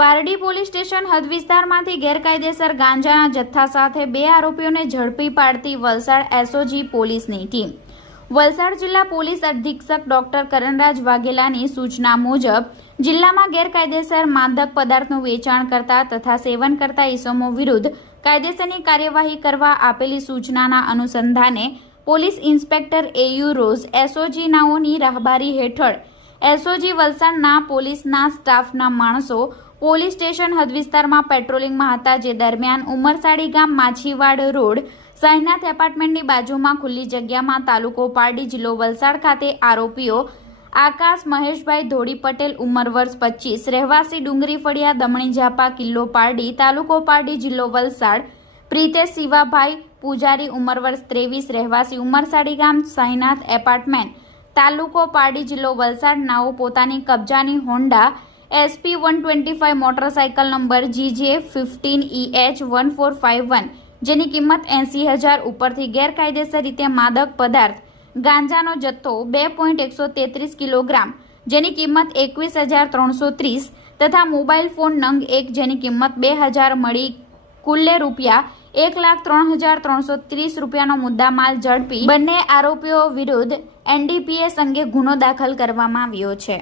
Pardi police station હદ વિસ્તારમાંથી ગેરકાયદેસર ગાંજાના જથ્થા સાથે 2 આરોપીઓને ઝડપી પાડતી વલસાડ એસઓજી પોલીસની ટીમ। વલસાડ જિલ્લા પોલીસ અધિક્ષક ડોક્ટર કરણરાજ વાઘેલાની સૂચના મુજબ જિલ્લામાં ગેરકાયદેસર માદક પદાર્થનું વેચાણ કરતા તથા સેવન કરતા ઇસમો વિરુદ્ધ કાયદેસરની કાર્યવાહી કરવા આપેલી સૂચનાના અનુસંધાને પોલીસ ઇન્સ્પેક્ટર એયુ રોઝ એસઓજી નાઓની રાહબારી હેઠળ એસઓજી વલસાડના પોલીસના સ્ટાફના માણસો પોલીસ સ્ટેશન હદ વિસ્તારમાં પેટ્રોલિંગમાં હતા, જે દરમિયાન ઉમરસાડી ગામ માછીવાડ રોડ સાઈનાથ એપાર્ટમેન્ટની બાજુમાં ખુલ્લી જગ્યામાં તાલુકો પારડી જિલ્લો વલસાડ ખાતે આરોપીઓ આકાશ મહેશભાઈ ધોડી પટેલ ઉંમર વર્ષ 25 રહેવાસી ડુંગરી ફળિયા દમણી ઝાપા કિલ્લો પારડી તાલુકો પારડી જિલ્લો વલસાડ, પ્રીતેશ શિવાભાઈ પૂજારી ઉંમર વર્ષ 23 રહેવાસી ઉમરસાડી ગામ સાઈનાથ એપાર્ટમેન્ટ તાલુકો પારડી જિલ્લો વલસાડ નાઓ પોતાની કબજાની Honda SP 125 motorcycle number GJ 15EH 1451 જેની કિંમત 80,000 ઉપરથી ગેરકાયદેસર રીતે માદક પદાર્થ ગાંજાનો જથ્થો 2.133 કિલોગ્રામ જેની કિંમત 21,330 તથા મોબાઈલ ફોન નંગ 1 જેની કિંમત 2,000 મળી કુલ્લે રૂપિયા 1,03,330 રૂપિયાનો મુદ્દામાલ ઝડપી બંને આરોપીઓ વિરુદ્ધ NDPS અંગે ગુનો દાખલ કરવામાં આવ્યો છે।